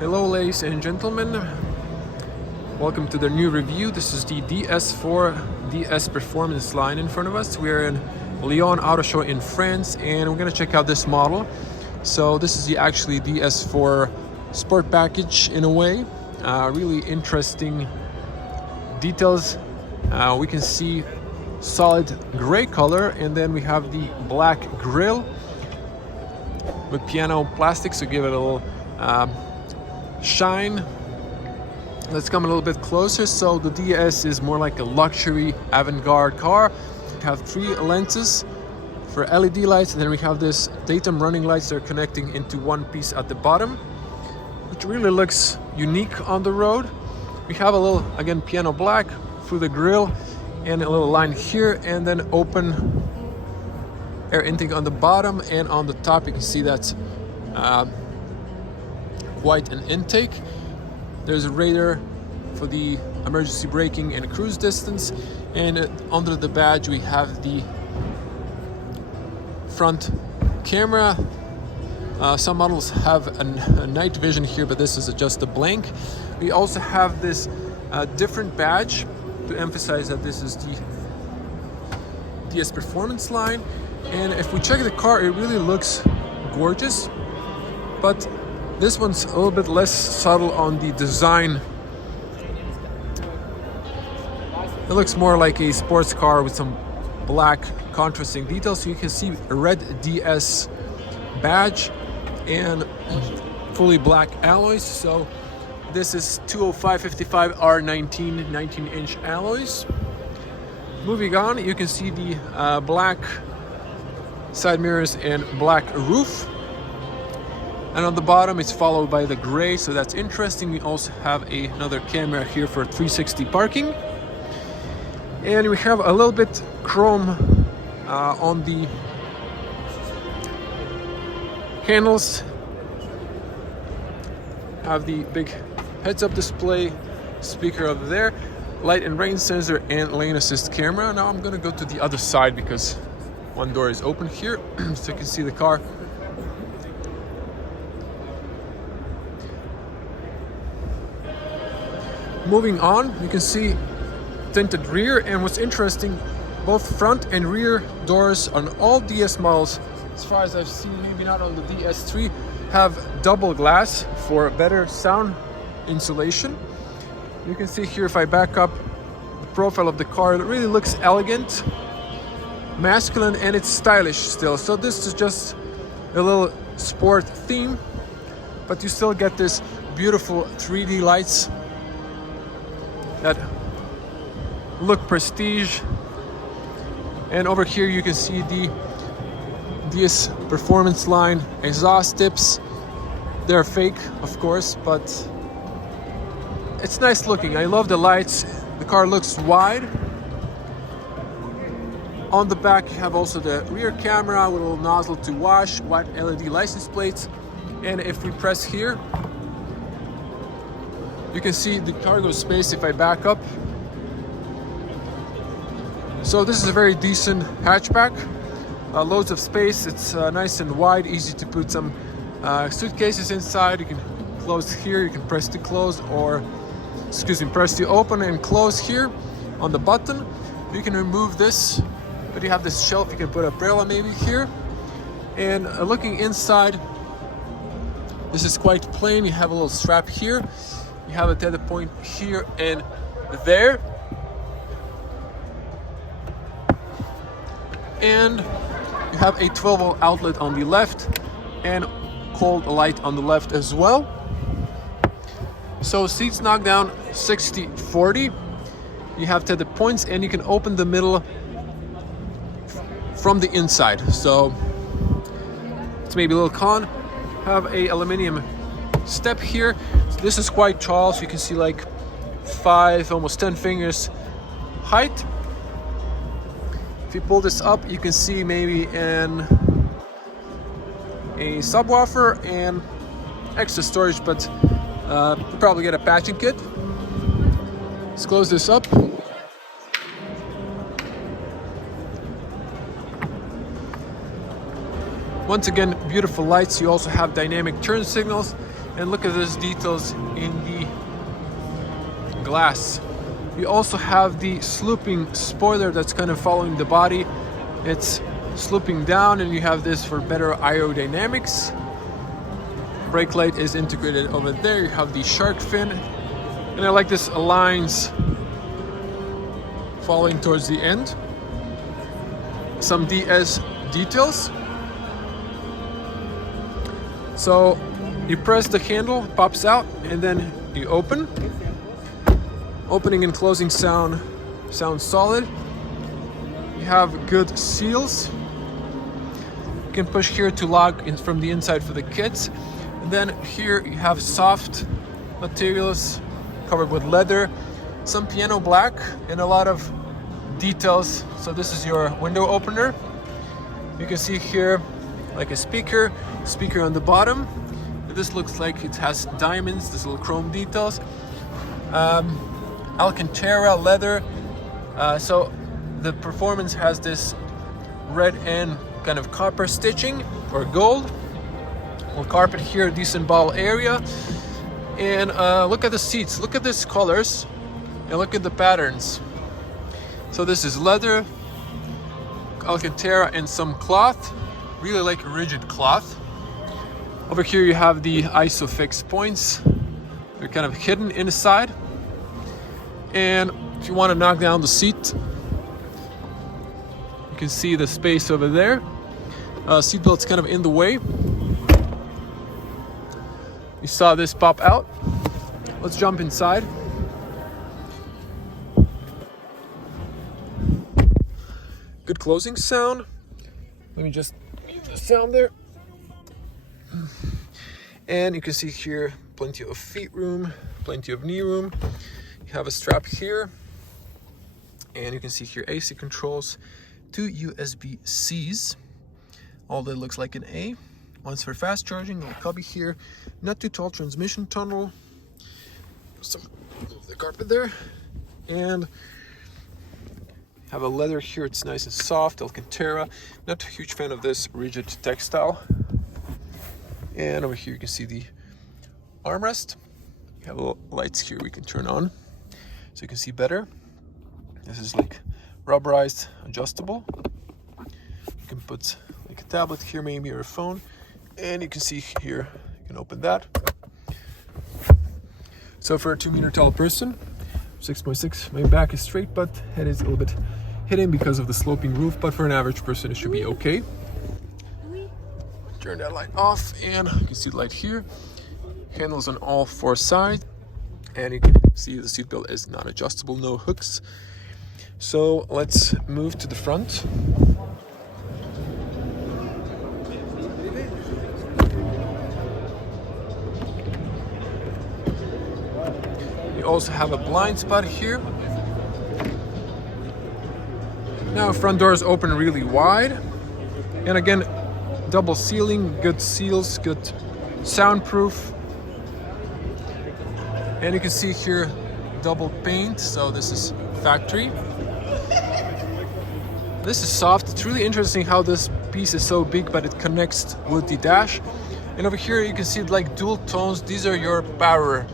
Hello ladies and gentlemen, welcome to the new review. This is the DS4 DS Performance Line in front of us. We're in Lyon Auto Show in France and we're going to check out this model. So this is the actually DS4 Sport package in a way. Really interesting details. We can see solid gray color, and then we have the black grille with piano plastic, so give it a little shine. Let's come a little bit closer. So the DS is more like a luxury avant-garde car. We have 3 lenses for LED lights, and then we have this daytime running lights that are connecting into one piece at the bottom, which really looks unique on the road. We have a little, again, piano black through the grille and a little line here, and then open air intake on the bottom, and on the top you can see that's quite an intake. There's a radar for the emergency braking and cruise distance, and under the badge we have the front camera. Some models have a night vision here, but this is just a blank. We also have this different badge to emphasize that this is the DS Performance Line. And if we check the car, it really looks gorgeous, but this one's a little bit less subtle on the design. It looks more like a sports car with some black contrasting details. So you can see a red DS badge and fully black alloys. So this is 205/55 R19 19-inch alloys. Moving on, you can see the black side mirrors and black roof. And on the bottom it's followed by the gray, so that's interesting. We also have another camera here for 360 parking. And we have a little bit chrome on the handles. Have the big heads-up display, speaker over there, light and rain sensor, and lane assist camera. Now I'm gonna go to the other side because one door is open here, so you can see the car. Moving on, you can see tinted rear, and what's interesting, both front and rear doors on all DS models, as far as I've seen, maybe not on the DS3, have double glass for better sound insulation. You can see here, if I back up the profile of the car, it really looks elegant, masculine, and it's stylish still. So this is just a little sport theme, but you still get this beautiful 3D lights that look prestige. And over here you can see the DS Performance Line exhaust tips. They're fake, of course, but it's nice looking. I love the lights. The car looks wide. On the back you have also the rear camera with a little nozzle to wash, white LED license plates. And if we press here, you can see the cargo space if I back up. So this is a very decent hatchback. Loads of space. It's nice and wide, easy to put some suitcases inside. You can close here, you can press to close, or press to open and close here on the button. You can remove this, but you have this shelf, you can put an umbrella maybe here. And looking inside, this is quite plain. You have a little strap here. You have a tether point here and there. And you have a 12-volt outlet on the left and cold light on the left as well. So seats knock down 60/40. You have tether points, and you can open the middle from the inside. So it's maybe a little con. Have a aluminum step here. So this is quite tall, so you can see like 5, almost 10 fingers height. If you pull this up, you can see maybe a subwoofer and extra storage, but you'll probably get a patching kit. Let's close this up. Once again, beautiful lights. You also have dynamic turn signals, And look at those details in the glass. You also have the slooping spoiler that's kind of following the body. It's slooping down, and you have this for better aerodynamics. Brake light is integrated over there. You have the shark fin, and I like this lines falling towards the end. Some DS details. So you press the handle, it pops out, and then you open. Opening and closing sounds solid. You have good seals. You can push here to lock in from the inside for the kids. And then here you have soft materials covered with leather, some piano black, and a lot of details. So this is your window opener. You can see here like a speaker on the bottom. This looks like it has diamonds, this little chrome details. Alcantara leather. So the Performance has this red and kind of copper stitching or gold. We'll carpet here, decent ball area. And look at the seats, look at these colors, and look at the patterns. So this is leather, Alcantara, and some cloth. Really like rigid cloth. Over here you have the ISOFIX points. They're kind of hidden inside. And if you want to knock down the seat, you can see the space over there. Seat belt's kind of in the way. You saw this pop out. Let's jump inside. Good closing sound. Let me just mute the sound there. And you can see here plenty of feet room, plenty of knee room. You have a strap here, and you can see here AC controls, 2 USB-Cs. All that looks like an A. One's for fast charging, little cubby here. Not too tall transmission tunnel. Some of the carpet there. And have a leather here, it's nice and soft, Alcantara. Not a huge fan of this rigid textile. And over here you can see the armrest. You have little lights here we can turn on so you can see better. This is like rubberized, adjustable. You can put like a tablet here maybe, or a phone. And you can see here, you can open that. So for a 2-meter tall person, 6.6, my back is straight, but head is a little bit hidden because of the sloping roof, but for an average person it should be okay. Turn that light off, and you can see the light here. Handles on all 4 sides, and you can see the seatbelt is non-adjustable, no hooks. So let's move to the front. You also have a blind spot here. Now front doors open really wide, and again double sealing, good seals, good soundproof. And you can see here double paint, so this is factory. This is soft. It's really interesting how this piece is so big, but it connects with the dash. And over here you can see like dual tones. These are your power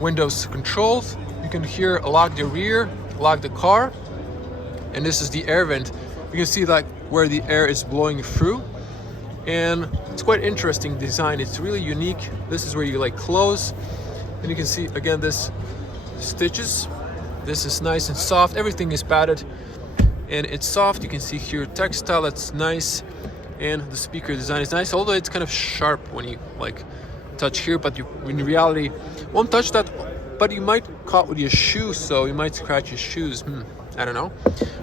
windows controls. You can here lock the rear, lock the car, and this is the air vent. You can see like where the air is blowing through, and it's quite interesting design. It's really unique. This is where you like close, and you can see again this stitches. This is nice and soft. Everything is padded and it's soft. You can see here textile, that's nice, and the speaker design is nice, although it's kind of sharp when you like touch here, but you in reality won't touch that, but you might caught with your shoes, so you might scratch your shoes. I don't know.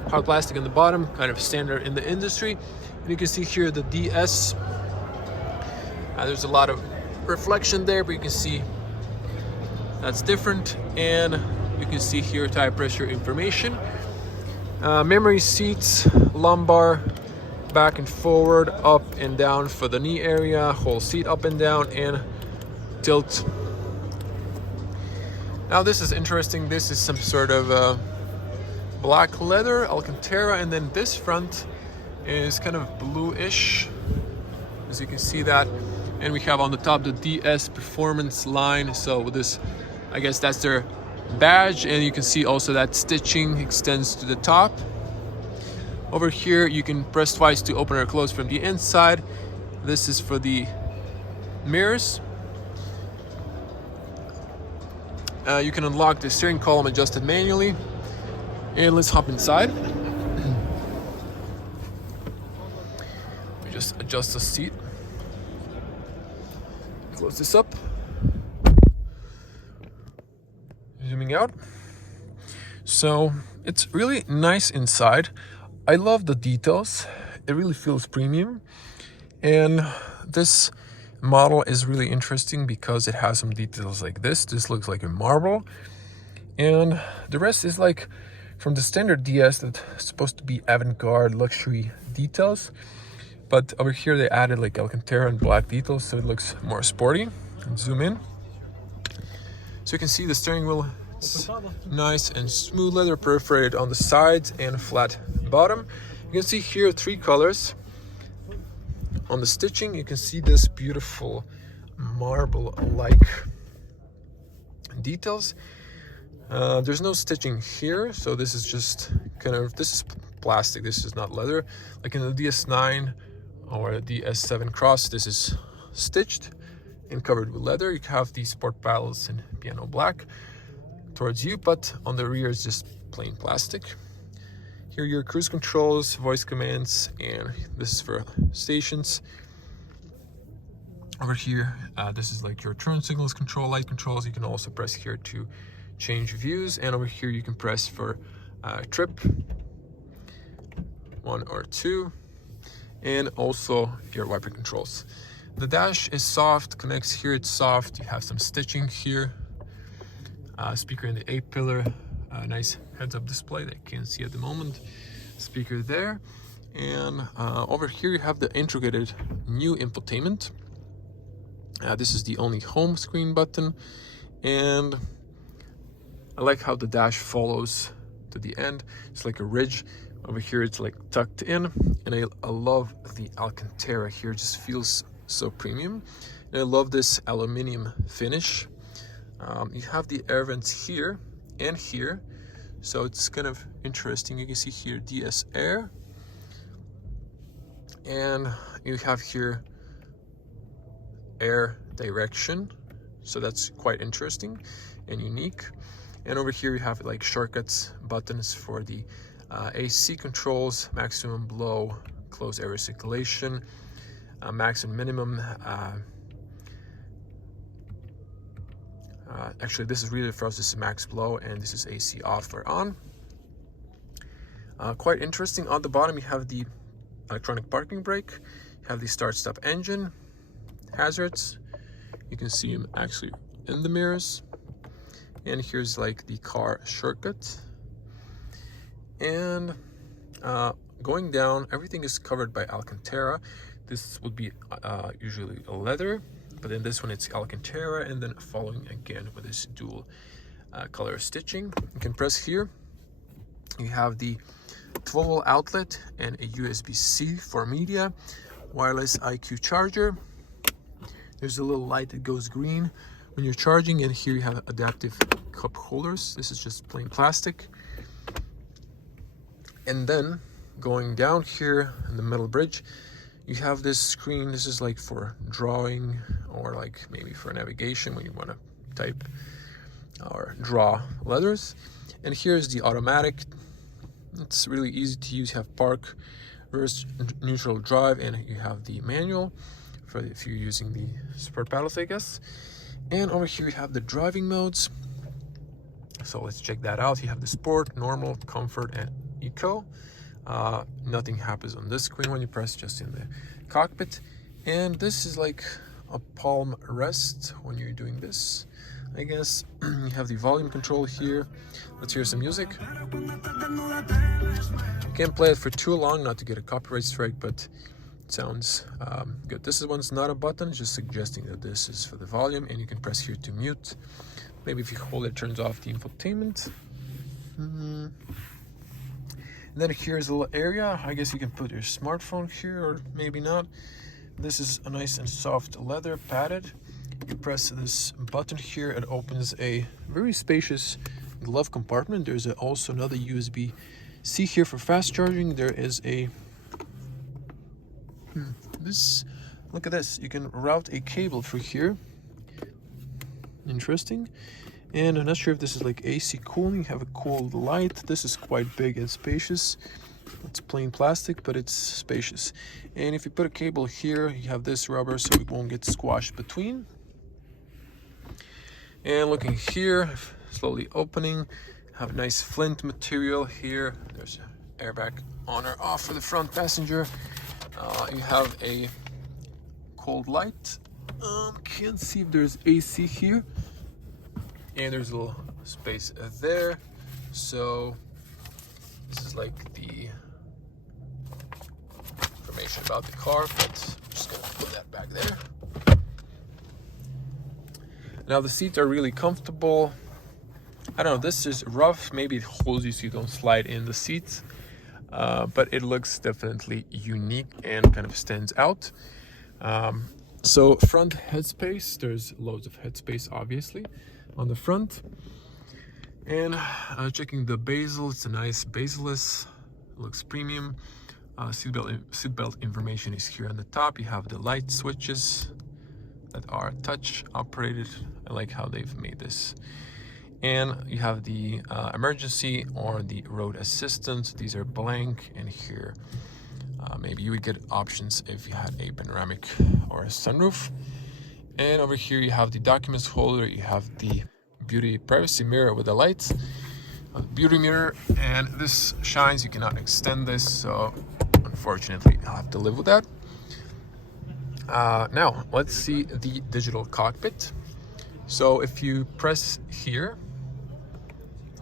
Hard plastic on the bottom, kind of standard in the industry. And you can see here the DS. There's a lot of reflection there, but you can see that's different. And you can see here tire pressure information. Memory seats, lumbar, back and forward, up and down for the knee area, whole seat up and down, and tilt. Now this is interesting. This is some sort of black leather, Alcantara, and then this front is kind of bluish, as you can see that. And we have on the top the DS Performance Line. So with this, I guess that's their badge, and you can see also that stitching extends to the top. Over here you can press twice to open or close from the inside. This is for the mirrors. You can unlock the steering column, adjust it manually. And let's hop inside. We just adjust the seat. Close this up. Zooming out. So it's really nice inside. I love the details. It really feels premium. And this model is really interesting because it has some details like this. This looks like a marble. And the rest is like from the standard DS that's supposed to be avant-garde luxury details. But over here they added like Alcantara and black details, so it looks more sporty. Zoom in. So you can see the steering wheel. It's nice and smooth leather, perforated on the sides and flat bottom. You can see here 3 colors. On the stitching, you can see this beautiful marble-like details. There's no stitching here, so this is just kind of, this is plastic, this is not leather. Like in the DS9 or the DS7 Cross, this is stitched and covered with leather. You have these sport paddles in piano black towards you, but on the rear is just plain plastic. Here are your cruise controls, voice commands, and this is for stations. Over here, this is like your turn signals control, light controls. You can also press here to change views, and over here you can press for trip 1 or 2, and also your wiper controls. The dash is soft, connects here, it's soft. You have some stitching here. Speaker in the A-pillar, nice heads-up display that you can't see at the moment. Speaker there, and over here you have the integrated new infotainment. This is the only home screen button, and I like how the dash follows to the end. It's like a ridge. Over here it's like tucked in, and I love the Alcantara here. It just feels so premium, and I love this aluminium finish. You have the air vents here and here, so it's kind of interesting. You can see here DS Air, and you have here air direction, so that's quite interesting and unique. And over here you have like shortcuts buttons for the AC controls, maximum blow, close air recirculation, max and minimum. Actually, this is really for us, this is max blow, and this is AC off or on. Quite interesting. On the bottom you have the electronic parking brake, you have the start-stop engine, hazards. You can see them actually in the mirrors. And here's like the car shortcut. And going down, everything is covered by Alcantara. This would be usually a leather, but in this one it's Alcantara, and then following again with this dual color stitching. You can press here. You have the 12-volt outlet and a USB-C for media, wireless IQ charger. There's a little light that goes green when you're charging, and here you have adaptive cup holders. This is just plain plastic. And then going down here in the metal bridge, you have this screen. This is like for drawing, or like maybe for navigation when you want to type or draw letters. And here's the automatic. It's really easy to use. You have park, reverse, neutral, drive, and you have the manual for if you're using the sport paddles, I guess. And over here you have the driving modes. So let's check that out. You have the sport, normal, comfort, and eco. Nothing happens on this screen when you press, just in the cockpit. And this is like a palm rest when you're doing this, I guess. You have the volume control here. Let's hear some music. Can't play it for too long, not to get a copyright strike, but it sounds good. This one's not a button, it's just suggesting that this is for the volume, and you can press here to mute. Maybe if you hold it, turns off the infotainment. And then here's a little area. I guess you can put your smartphone here, or maybe not. This is a nice and soft leather, padded. You press this button here, it opens a very spacious glove compartment. There's also another USB-C here for fast charging. There is a look at this, you can route a cable through here. Interesting. And I'm not sure if this is like AC cooling. You have a cooled light. This is quite big and spacious. It's plain plastic, but it's spacious. And if you put a cable here, you have this rubber so it won't get squashed between. And looking here, slowly opening, have a nice flint material here. There's an airbag on or off for the front passenger. You have a cold light. Can't see if there's AC here. And there's a little space there. So this is like the information about the car, but I'm just gonna put that back there. Now the seats are really comfortable. I don't know, this is rough. Maybe it holds you so you don't slide in the seats. But it looks definitely unique and kind of stands out. So front headspace, there's loads of headspace obviously on the front. And checking the bezel, it's a nice bezel-less, looks premium. Seatbelt information is here on the top. You have the light switches that are touch operated. I like how they've made this. And you have the emergency or the road assistance. These are blank, and here maybe you would get options if you had a panoramic or a sunroof. And over here you have the documents holder. You have the beauty privacy mirror with the lights, a beauty mirror, and this shines. You cannot extend this, so unfortunately I'll have to live with that. Now let's see the digital cockpit. So if you press here,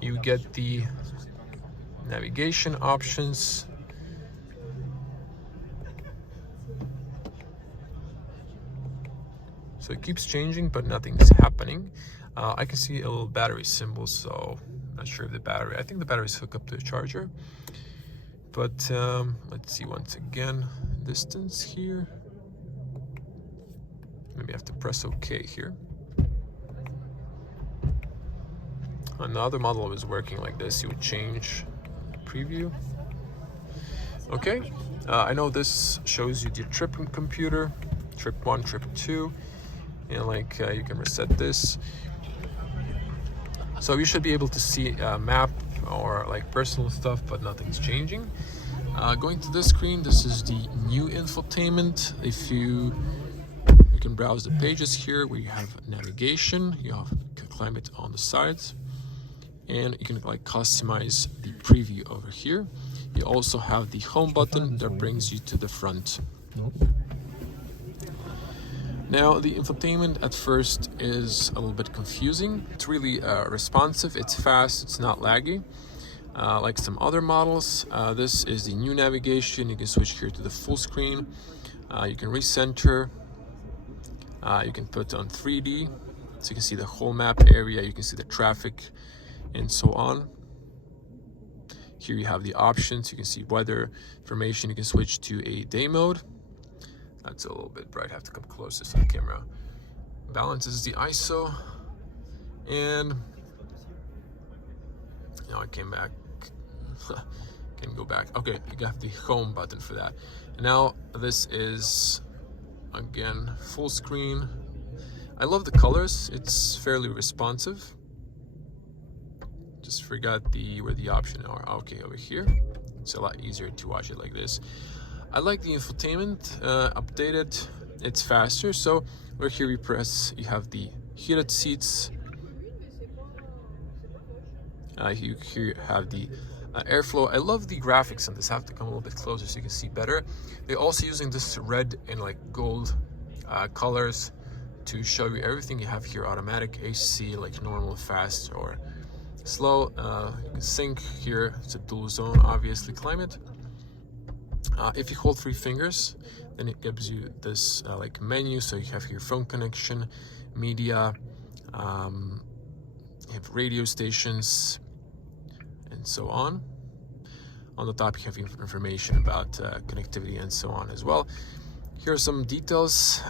you get the navigation options. So it keeps changing, but nothing is happening. I can see a little battery symbol, so not sure if the battery, I think the battery is hooked up to a charger. But let's see once again, distance here. Maybe I have to press OK here. Another model was working like this. You would change preview. Okay, I know this shows you the trip computer, trip 1, trip 2, and like you can reset this. So you should be able to see a map or like personal stuff, but nothing's changing. Going to this screen, this is the new infotainment. If you can browse the pages here where you have navigation, you have climate on the sides, and you can like customize the preview over here. You also have the home button that brings you to the front. Now the infotainment at first is a little bit confusing. It's really responsive, it's fast, it's not laggy like some other models. This is the new navigation. You can switch here to the full screen. You can recenter. You can put on 3D, so you can see the whole map area, you can see the traffic and so on. Here you have the options. You can see weather information. You can switch to a day mode. That's a little bit bright, I have to come closer to the camera. Balances the ISO, and now I came back. Can go back. Okay, you got the home button for that. And now this is again full screen. I love the colors, it's fairly responsive. Just forgot where the options are. Okay, over here. It's a lot easier to watch it like this. I like the infotainment, updated, it's faster. So where here we press, you have the heated seats. You here have the airflow. I love the graphics on this. I have to come a little bit closer so you can see better. They're also using this red and like gold colors to show you everything. You have here automatic, AC, like normal, fast, or slow. You can sync here. It's a dual zone, obviously, climate. If you hold 3 fingers, then it gives you this like menu. So you have here phone connection, media, you have radio stations, and so on. On the top, you have information about connectivity and so on as well. Here are some details.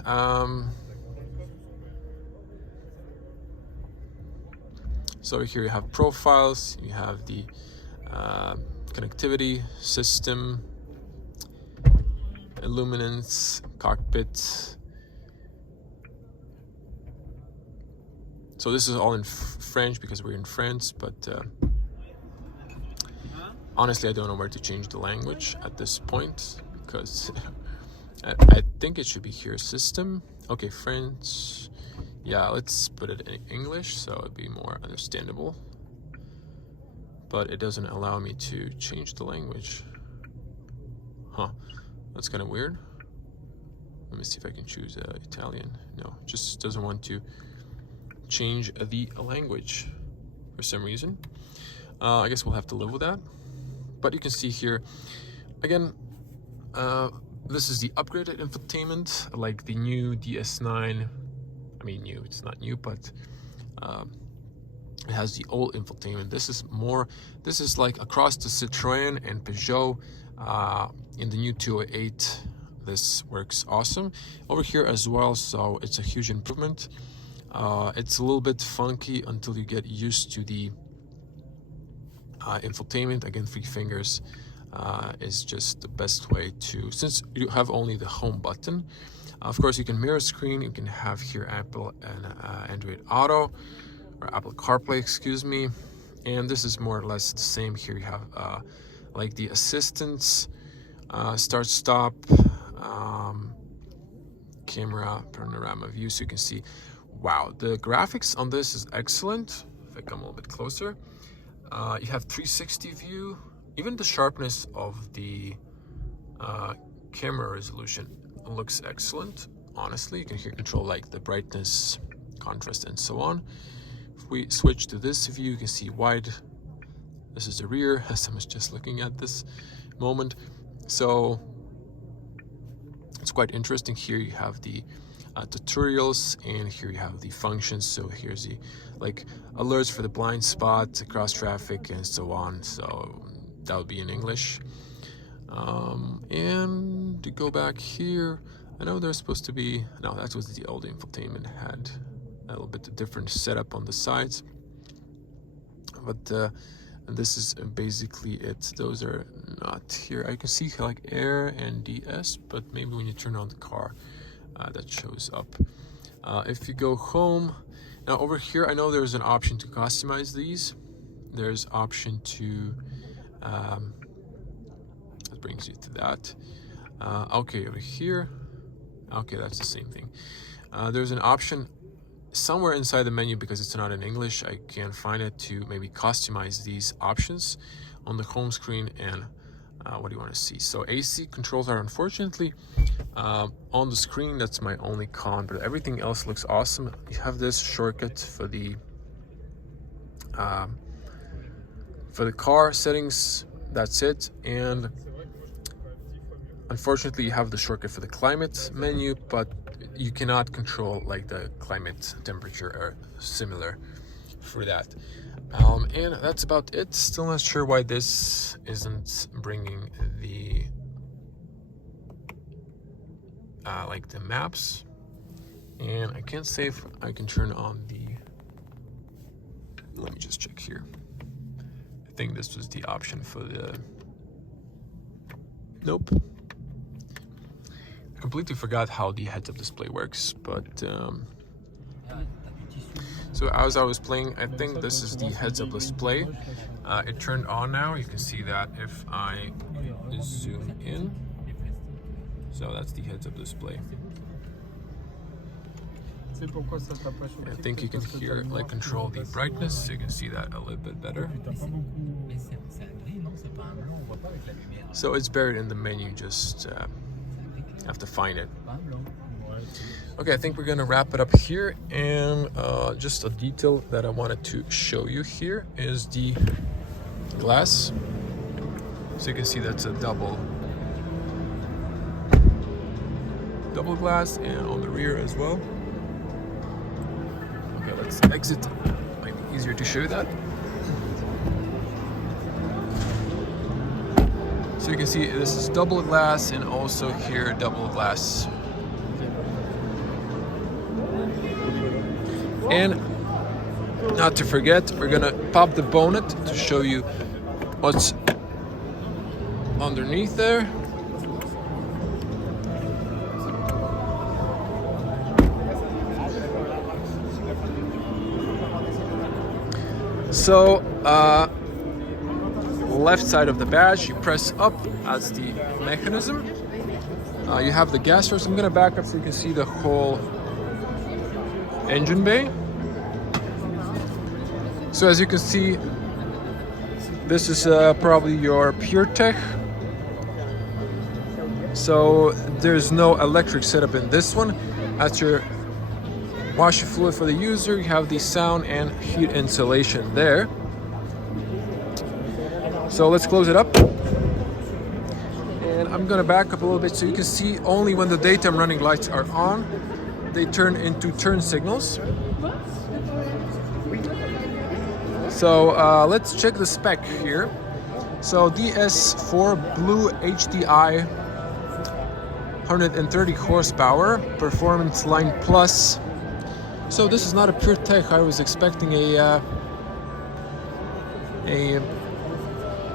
So here you have profiles, you have the connectivity system, illuminance, cockpit. So this is all in French because we're in France, but honestly I don't know where to change the language at this point, because I think it should be here, system. Okay, French. Yeah, let's put it in English so it'd be more understandable. But it doesn't allow me to change the language. Huh, that's kind of weird. Let me see if I can choose Italian. No, just doesn't want to change the language for some reason. I guess we'll have to live with that. But you can see here, again, this is the upgraded infotainment, like the new DS9. I mean new, it's not new, but it has the old infotainment. This is like across the Citroën and Peugeot in the new 208. This works awesome. Over here as well, so it's a huge improvement. It's a little bit funky until you get used to the infotainment. Again, 3 fingers is just the best way to, since you have only the home button. Of course, you can mirror screen. You can have here Apple and Android Auto, or Apple CarPlay, excuse me. And this is more or less the same. Here you have like the assistants, start, stop, camera, panorama view, so you can see. Wow, the graphics on this is excellent. If I come a little bit closer, you have 360 view. Even the sharpness of the camera resolution looks excellent. Honestly, you can here control like the brightness, contrast, and so on. If we switch to this view, you can see wide. This is the rear, as I was just looking at this moment. So it's quite interesting. Here you have the tutorials, and here you have the functions. So here's the like alerts for the blind spot, cross traffic, and so on. So that would be in English. And to go back here, I know there's supposed to be, no, that was the old infotainment, had a little bit different setup on the sides, but this is basically it. Those are not here. I can see like Air and DS, but maybe when you turn on the car, that shows up. If you go home, now over here, I know there's an option to customize these. There's option to, that brings you to that. Okay, over here, okay, that's the same thing. There's an option somewhere inside the menu, because it's not in English, I can't find it, to maybe customize these options on the home screen. And what do you want to see? So AC controls are unfortunately on the screen. That's my only con, but everything else looks awesome. You have this shortcut for the car settings. That's it. And unfortunately, you have the shortcut for the climate menu, but you cannot control like the climate, temperature, or similar for that. And that's about it. Still not sure why this isn't bringing the like the maps. And I can't say if I can turn on the, let me just check here. I think this was the option for the, nope. I completely forgot how the heads-up display works, but so as I was playing, I think this is the heads-up display. It turned on now. You can see that if I zoom in. So that's the heads-up display. I think you can here like control the brightness, so you can see that a little bit better. So it's buried in the menu, just have to find it. Okay, I think we're gonna wrap it up here, and just a detail that I wanted to show you here is the glass. So you can see that's a double glass, and on the rear as well. Okay, let's exit. Might be easier to show you that. So you can see this is double glass, and also here double glass And not to forget, we're gonna pop the bonnet to show you what's underneath there. So, left side of the badge, you press up as the mechanism. You have the gas source. I'm gonna back up so you can see the whole engine bay. So as you can see, this is probably your PureTech. So there's no electric setup in this one. That's your washer fluid for the user. You have the sound and heat insulation there. So let's close it up. And I'm gonna back up a little bit so you can see only when the daytime running lights are on, they turn into turn signals. So let's check the spec here. So DS4 Blue HDI, 130 horsepower, Performance Line Plus. So this is not a PureTech. I was expecting a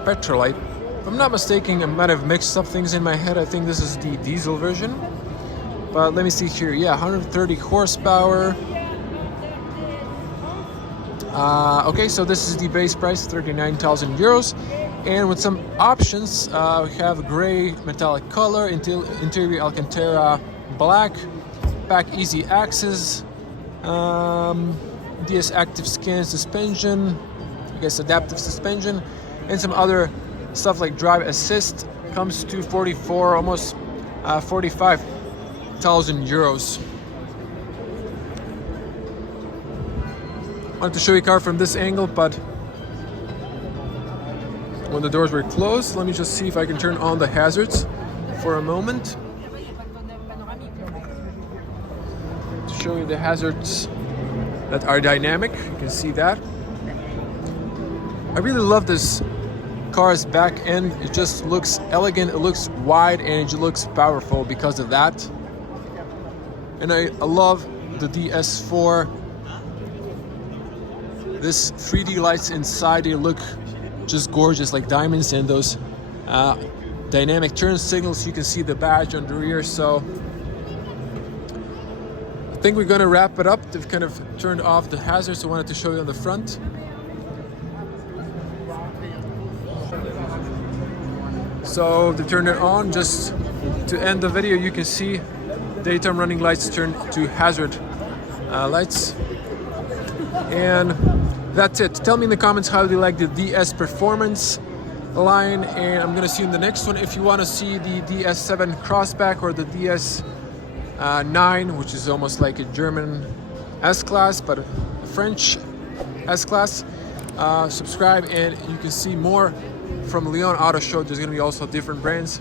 Petrolite. If I'm not mistaken, I might have mixed up things in my head. I think this is the diesel version. But let me see here. Yeah, 130 horsepower. Okay, so this is the base price, 39,000 euros. And with some options, we have gray metallic color, interior Alcantara black, back easy access, DS active skin suspension, I guess adaptive suspension, and some other stuff like drive assist. Comes to 44, almost 45,000 euros. I wanted to show you a car from this angle, but when the doors were closed, let me just see if I can turn on the hazards for a moment to show you the hazards that are dynamic. You can see that. I really love this car's back end. It just looks elegant, it looks wide, and it looks powerful because of that. And I love the DS4. This 3D lights inside, they look just gorgeous like diamonds, and those dynamic turn signals. You can see the badge on the rear. So I think we're gonna wrap it up. They've kind of turned off the hazards. I wanted to show you on the front. So to turn it on, just to end the video, you can see daytime running lights turn to hazard lights. And that's it. Tell me in the comments how you like the DS Performance line, and I'm gonna see you in the next one. If you want to see the DS7 Crossback or the DS9, which is almost like a German S-Class, but a French S-Class, subscribe and you can see more from Lyon Auto Show. There's gonna be also different brands.